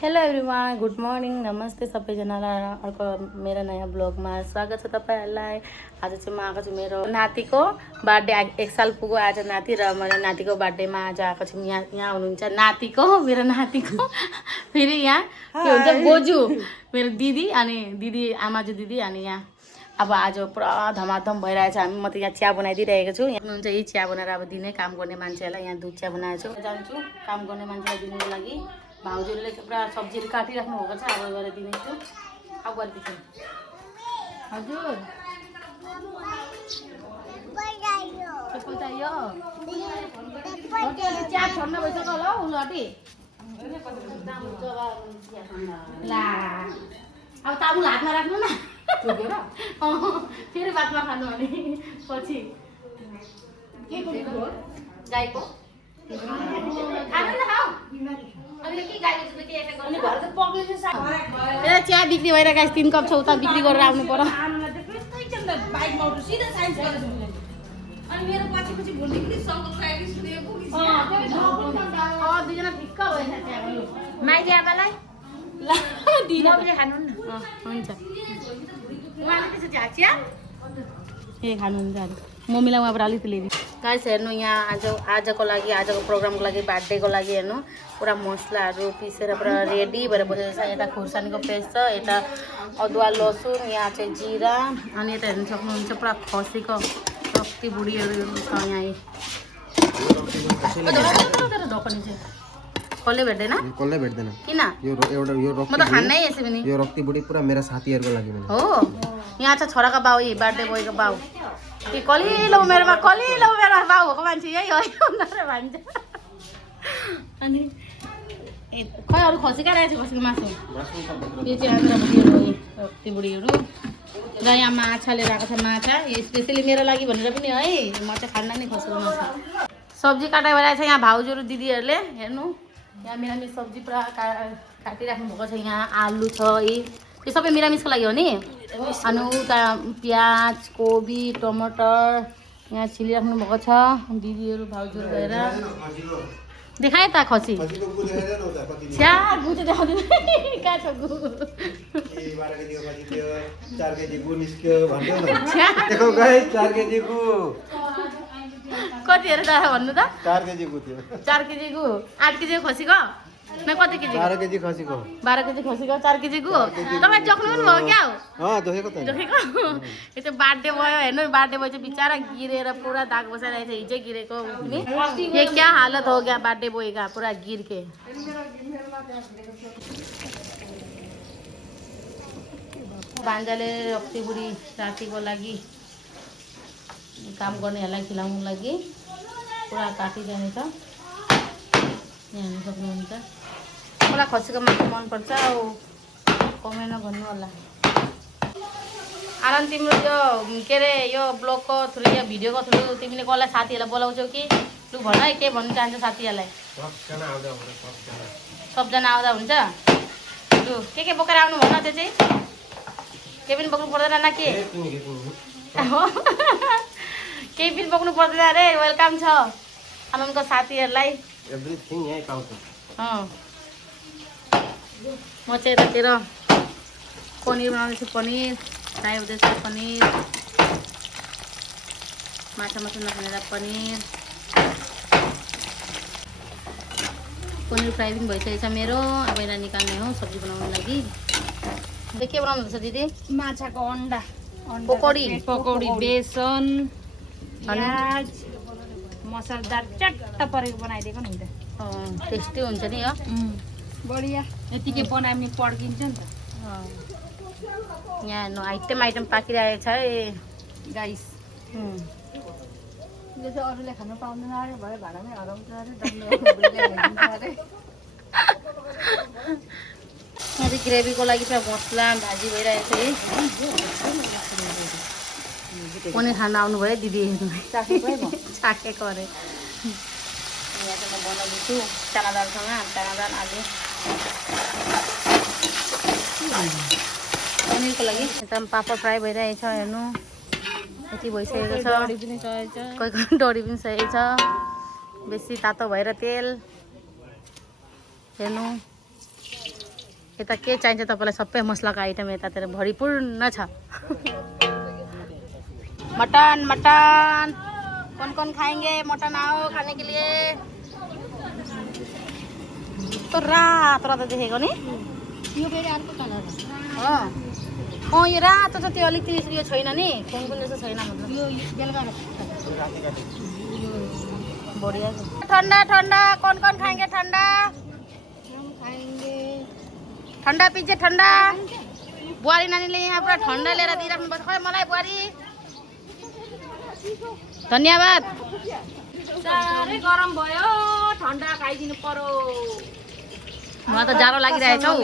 Hello everyone, good morning, नमस्ते सबैजनालाई अर्को मेरो नयाँ ब्लगमा स्वागत छ तपाईँहरूलाई। आज चाहिँ म आएको छु मेरो नातिको बर्थडे। एक साल पुग्यो आज नाति र मेरो नातिको बर्थडेमा आज आएको छु। यहाँ हुनुहुन्छ नातिको मेरो नातिको फेरि यहाँ के हुन्छ बोजू मेरो दिदी अनि दिदी आमाजू दिदी अनि यहाँ अब आज पुरा धमाधम भइरहेछ। म त यहाँ चिया बनाइदिइरहेको छु। यहाँ हुनुहुन्छ यही चिया बनाएर अब दिने काम गर्ने मान्छेहरूलाई यहाँ दुध चिया बनाएको छु। जान्छु काम गर्ने मान्छेलाई दिनुको लागि। भाउजूले पुरा सब्जीहरू काटिराख्नु भएको छ, अब गरेर दिनेछु। अब गरिदिन्छु। हजुर कसको चाहियो? चिया छोड्न भइसक्यो होला हौ उलटी। ला अब ताबुल हातमा राख्नु न, फेरि बादमा खानु भने पछि के गाईको खानु न खाऊ। चिया बिक्री भएर गाइस 3 कप छ, उता बिक्री गरेर आउनु पर्यो। दुईजना ढिक्क माइली आमालाई हुन्छ चिया ए खानुहुन्छ अरे मम्मीलाई उहाँबाट अलिकति ल्याइदिनु। गाइस हेर्नु यहाँ आजको लागि आजको प्रोग्रामको लागि बर्थडेको लागि हेर्नु पुरा मसलाहरू पिसेर पुरा रेडी भएर बसेको छ। यता खुर्सानीको पेस्ट छ, यता अदुवा लसुन, यहाँ चाहिँ जिरा अनि यता हेर्नु सक्नुहुन्छ पुरा खसीको रक्ती बुढीहरू छ। यहाँ ढकनी चाहिँ कसले भेट्दैन किन? यो म त खान्नै यसै पनि। यो रक्ती बुढी पुरा मेरा साथीहरूको लागि हो। यहाँ छ छोराको बाउ, यही बर्थडे बोयको बाउ। कि कलिलो उमेरमा बाउ भएको मान्छे यही हो उनीहरू भन्छ। अनि खै अरू खसी कहाँ रहेछ खसीको मासु? यो चाहिँ आन्द्रा बुढीहरू हो, रक्ती बुढीहरू। र यहाँ माछा लिएर आएको छ, माछा यो स्पेसली मेरो लागि भनेर पनि है। म चाहिँ खान्न नि खसीको मासु। सब्जी काटा भइरहेको छ यहाँ भाउजूहरू दिदीहरूले। हेर्नु यहाँ मिरामिस सब्जी पुरा काटिराख्नु भएको छ। यहाँ आलु छ, यो सबै मिरामिसको लागि हो नि। अनि उता प्याज कोबी टमाटर यहाँ छिलिराख्नु भएको छ दिदीहरू भाउजूहरू गएर। देखाए त खसी छ्या गु चाहिँ देखाउँदैन कहाँ छ गु? कति हेरेर भन्नु त? 4 केजी गु थियो। 4 केजी गु 8 केजी खसीको न कति केजी? 12 केजी खसीको। 12 केजी खसीको 4 केजी गु। तपाईँ जोख्नु पनि भयो क्या हो? जोखेको त। जोखेको यो चाहिँ बर्थडे भयो हेर्नु। बर्थडे भयो चाहिँ बिचरा गिरेर पुरा दाग बसाइरहेको छ। हिजै गिरेको पनि ये क्या हालत हो गया बर्थडे बोय का, पुरा गिर के। भान्जाले रक्ती बुढी रातिको लागि काम गर्नेहरूलाई खिलाउनुको लागि पुरा काटिरहने छ। यहाँ हेर्नु सक्नुहुन्छ। मलाई खसीको मासु मनपर्छ। कमेन्टमा भन्नु होला। आनन्द तिम्रो यो के अरे यो ब्लगको थ्रु या भिडियोको थ्रु तिमीले कसलाई साथीहरूलाई बोलाउँछौ कि? लु भन है के भन्नु चाहन्छ साथीहरूलाई? सबजना आउँदा हुन्छ। लु के बोकेर आउनु भन त्यो चाहिँ? केही पनि बोक्नु पर्दैन न के? केही पनि बोक्नु पर्दैन अरे। वेलकम छ आनन्दको साथीहरूलाई। एभ्रिथिङ यही पाउँछ। म चाहिँ यतातिर पनिर बनाउँदैछु। पनिर फ्राई हुँदैछ। पनिर माछा नखानेर पनिर फ्राई पनि भइसकेको छ मेरो। अब यसलाई निकाल्ने हो सब्जी बनाउनु लागि। के बनाउनुहुन्छ दिदी? माछाको अन्डा पकौडी बेसन प्याज मसलदार चट्ट परेको बनाइदिएको नि हुन्छ। टेस्टी हुन्छ नि यो। बढिया यतिकै बनायो भने पड्किन्छ नि त। यहाँ हेर्नु आइटम पाकिरहेको छ है गाइस। यो चाहिँ अरूले खानु पाउँदैन अरे, भयो भाडामै हराउँछ अरे। यहाँ चाहिँ ग्रेभीको लागि पुरा मसला भाजी भइरहेको छ है। पनिर खान आउनुभयो दिदी चाखेको अरे। यहाँ चाहिँ म बनाउँदैछु चना दालसँग, चना दाल आलु पनिरको लागि। यता पापड फ्राई भइरहेछ हेर्नु। यति भइसकेको छ। कोही डढी पनि सकेको छ। बेसी तातो भएर तेल हेर्नु यता के चाहिन्छ तपाईँलाई सबै मसलाको आइटम यतातिर भरिपूर्ण छ। मटन मटन कौन कौन खाएंगे? मटन आओ खाने के लिए। तो रातो रातो देखेको नि यो फेरि अर्को कलर अँ यो रातो छ त्यो अलिक यो छैन नि कुन कुन जस्तो छैन मतलब यो बेलुका बढ़िया छ। ठन्डा ठन्डा कौन कौन खाएंगे? ठन्डा हम खाएंगे ठन्डा पिज्जा ठन्डा। बुहारी नानीले यहाँ पुरा ठन्डा लिएर दिइराख्नुपर्छ। खै मलाई बुहारी धन्यवाद। साह्रै गरम भयो ठन्डा खाइदिनु पर्यो। मलाई त जाडो लागिरहेछ हौ।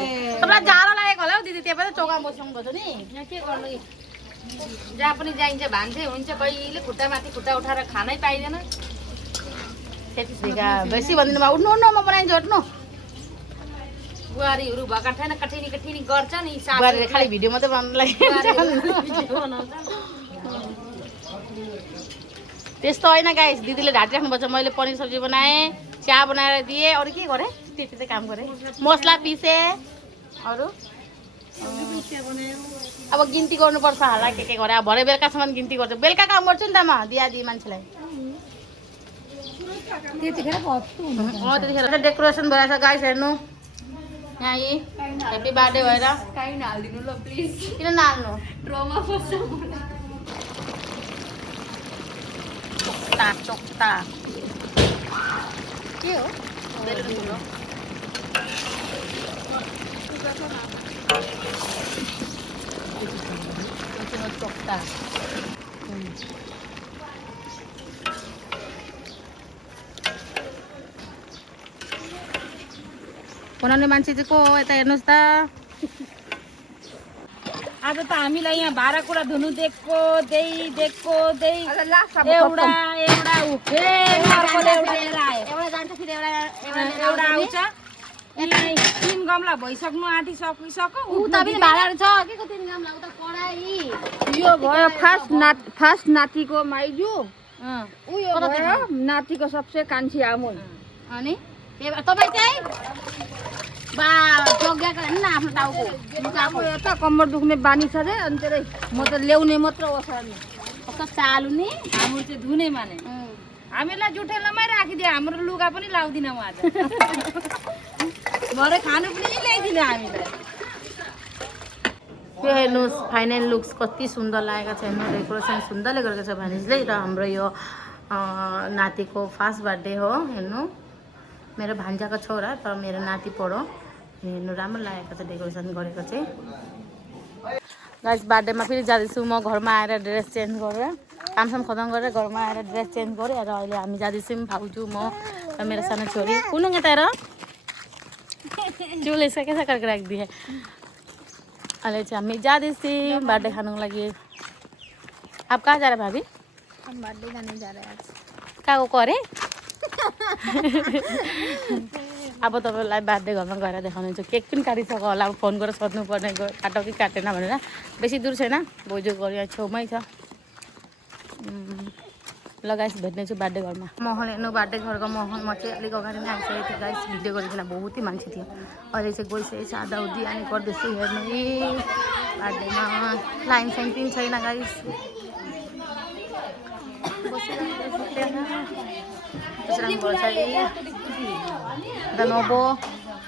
तपाईँलाई जाडो लागेको होला हौ दिदी त्यहाँ पनि चौकामा बस्नुपर्छ नि। यहाँ के गर्नु जहाँ पनि जाइन्छ भान्से हुन्छ कहिले खुट्टा माथि खुट्टा उठाएर खानै पाइँदैन। त्यतिका बेसी भनिदिनु भयो उठ्नु उठ्नु म बनाइदिन्छु उठ्नु। बुहारीहरू भएका छैन कठिनी कठिनी गर्छ नि बुहारीले खालि भिडियो मात्रै बनाउनुलाई त्यस्तो होइन गाइस। दिदीले ढाँटिराख्नुपर्छ। मैले पनिर सब्जी बनाएँ, चिया बनाएर दिएँ, अरू के गरेँ? त्यति चाहिँ काम गरेँ। मसला पिसेँ, अरू अब गिन्ती गर्नुपर्छ होला के गरेँ। अब भरे बेलुकासम्म गिन्ती गर्छु। बेलुका काम गर्छु नि त म दिदी मान्छेलाई। त्यतिखेर त्यतिखेर डेकोरेसन भइरहेछ गाइस हेर्नु। यहाँ यी ह्याप्पी बर्थडे भएर काहीँ नहालिदिनु ल प्लिज। किन नहाल्नु? ड्रमा पर्छ चोक्ता चोक्ता के हो? बेलुन हो। चोक्ता बनाउने मान्छे चाहिँ को हो? यता हेर्नुहोस् त। आज त हामीलाई यहाँ भाँडाकुँडा धुनु दिएको एउटा उठे एउटा जान्छ फेरि एउटा आउँछ। तीन गमला भइसक्नु आँटिसकिसक्यो। उता पनि भाडाहरू छ के को तिन गामला उता पढाइ। यो भयो फर्स्ट नातिको माइजू। उयो भयो नातिको सबसे कान्छी आमुल। अनि तपाईँ चाहिँ बा जग्गाको हेर्नु न आफ्नो टाउको यता कम्मर दुख्ने बानी छ रे अनि तेरै म त ल्याउने मात्र ओसार्ने। कस्तो चालु नि हाम्रो चाहिँ धुने माने हामीलाई जुठेलामै राखिदियो। हाम्रो लुगा पनि लाउँदिन म आज भरे खानु पनि ल्याइदिन हामीलाई। यो हेर्नुहोस् फाइनल लुक्स कति सुन्दर लागेको छ हेर्नु। डेकोरेसन सुन्दरले गरेको छ भानिजले र हाम्रो यो नातिको फर्स्ट बर्थडे हो हेर्नु। मेरो भान्जाको छोरा तर मेरो नाति पढो हेर्नु राम्रो लागेको छ डेकोरेसन गरेको चाहिँ। गाइस बर्थडेमा फेरि जाँदैछु म घरमा आएर ड्रेस चेन्ज गरेर कामसाम खतम गरेर घरमा आएर ड्रेस चेन्ज गरेँ र अहिले हामी जाँदैछौँ भाउजू म र मेरो सानो छोरी कुन यता र चुल यसका कैसा करके राखिदिए। अहिले चाहिँ हामी जाँदैछौँ बर्थडे खानुको लागि। आप कहाँ जा रहे भाभी? हम बर्थडे खाने जा रहे हैं आज। कहाँ गएको अरे? अब तपाईँलाई बर्थडे घरमा गएर देखाउनुहुन्छ। केक पनि काटिसक्यो होला। अब फोन गरेर सोध्नुपर्ने काटो कि काटेन भनेर। बेसी दूर छैन बोजूको यहाँ छेउमै छ। ल गाइस भेट्ने छु बर्थडे घरमा। महल हेर्नु बर्थडे घरको महल म चाहिँ अलिक अगाडि नै आइसकेको थिएँ गाइस। भिडियो गरिकन बहुतै मान्छे थियो। अहिले चाहिँ गइसकेको छ आधाउधी अनि गर्दैछु हेर्नु। बर्थडेमा लाइन साइन पनि छैन गाइस। उता नबो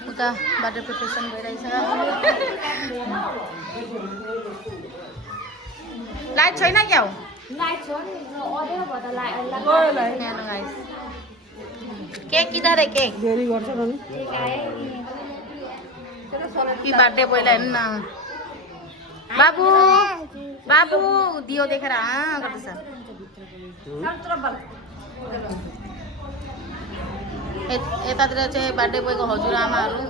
उता बर्थडे प्रिपरेसन भइरहेछ। लाइट छैन क्या हो? केक किधर है? केक की बर्थडे पहिला हेर्नु न। बाबु बाबु दियो देखेर गर्दैछ। यतातिर चाहिँ बर्थडे बोयको हजुरआमाहरू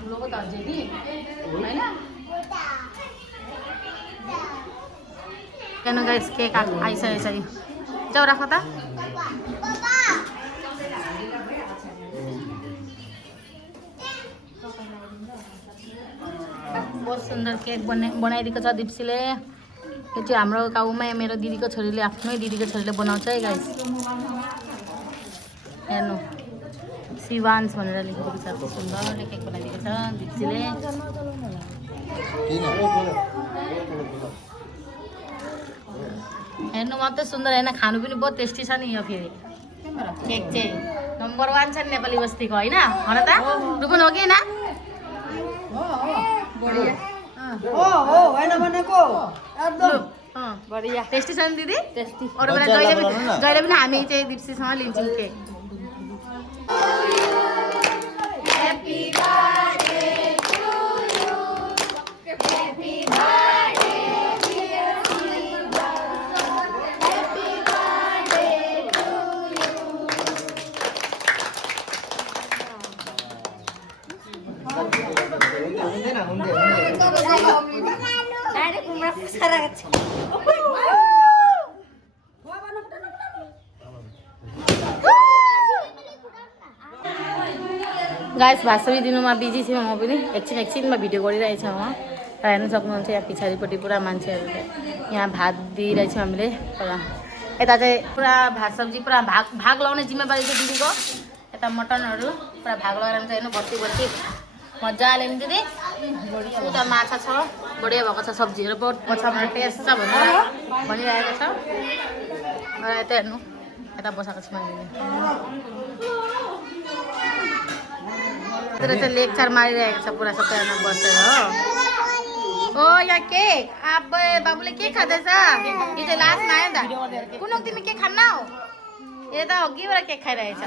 ठुलोको त अझै नि होइन। हेर्नु गाइस केक आइसकेको छ। जाऊ राख त। बहुत सुन्दर केक बनाइदिएको छ दिप्सीले। यो चाहिँ हाम्रो गाउँमा मेरो दिदीको छोरीले आफ्नै दिदीको छोरीले बनाउँछ है गाइस। हेर्नु शिवांश भनेर लेखेको छ, कस्तो सुन्दर लेखेको बनाइदिएको छ दिप्सीले। हेर्नु मात्रै सुन्दर होइन, खानु पनि बहुत टेस्टी छ नि यो फेरि केक चाहिँ नम्बर 1 छ नि नेपाली बस्तीको होइन भन त रुकुन हो कि होइन? बढिया टेस्टी छ नि दिदी? टेस्टी अरू बेला जहिले पनि हामी चाहिँ दिप्सीसँग लिन्छौँ केक। गाइस भाषावी दिनुमा बिजी थिएँ म पनि एकछिनमा भिडियो गरिरहेछ म हेर्न सक्नुहुन्छ। यहाँ पछाडिपट्टि पुरा मान्छेहरूले यहाँ भात दिइरहेछ हामीले। यता चाहिँ पुरा भात सब्जी पुरा भाग लाउने जिम्मेवारी छ दिदीको। यता मटनहरू पुरा भाग लगाएर चाहिँ हेर्नु बत्ती मजाले नि दिदी। उता माछा छ बढिया भएको छ, सब्जीहरू बहुत पछाडि टेस्ट छ भनेर भनिरहेको छ। र यता हेर्नु यता बसेको छु मैले। तर चाहिँ लेक्चर मारिरहेको छ पुरा सबैजना बसेर हो। ओ यहाँ केक अब बाबुले के खाँदैछ? यो चाहिँ लास्टमा आयो नि त। कुन तिमी के खान्न हौ? यता अघिबाट केक खाइरहेछ।